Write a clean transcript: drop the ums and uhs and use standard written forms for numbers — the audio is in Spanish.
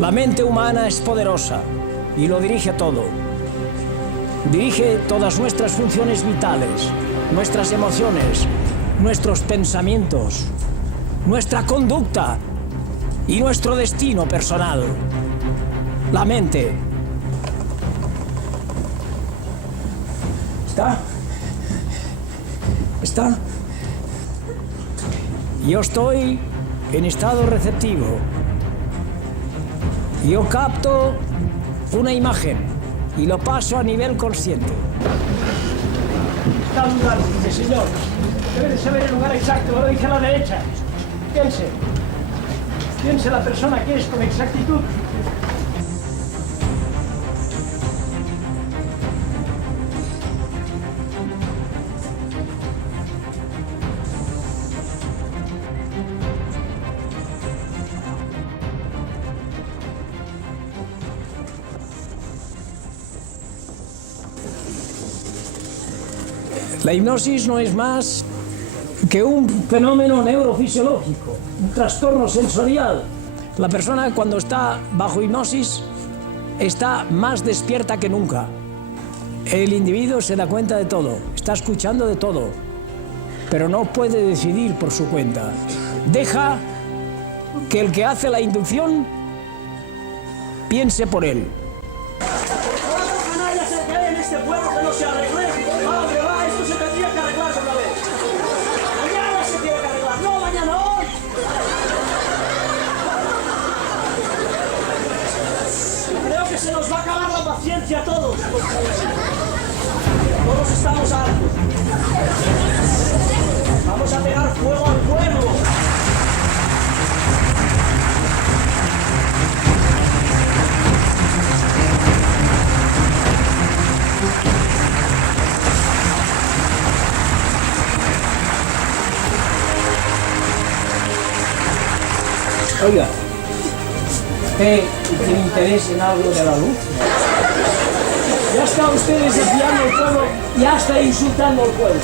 La mente humana es poderosa y lo dirige todo. Dirige todas nuestras funciones vitales, nuestras emociones, nuestros pensamientos, nuestra conducta y nuestro destino personal. La mente. ¿Está? Yo estoy en estado receptivo. Yo capto una imagen y lo paso a nivel consciente. Está el lugar, dice, señor. Debe de saber el lugar exacto, lo dice a la derecha. Piense la persona que es con exactitud. La hipnosis no es más que un fenómeno neurofisiológico, un trastorno sensorial. La persona cuando está bajo hipnosis está más despierta que nunca. El individuo se da cuenta de todo, está escuchando de todo, pero no puede decidir por su cuenta. Deja que el que hace la inducción piense por él. Se nos va a acabar la paciencia a todos. Todos estamos hartos. Vamos a pegar fuego al fuego. Oiga, ¿usted tiene interés en algo de la luz? Ya está usted desafiando el pueblo, ya está insultando al pueblo.